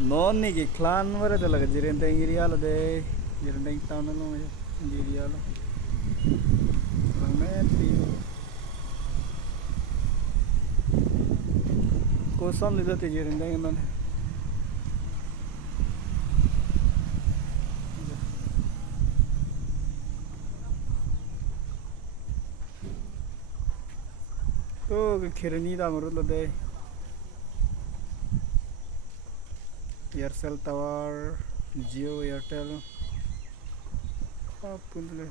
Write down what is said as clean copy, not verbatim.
Nonni ki clan wara de laga Jirikindeng area lo de Jirikindeng town lo area lo lang meti ko son li de Jirikindeng non to ke khirni da maro lo de Aircel tower Jio Airtel apun le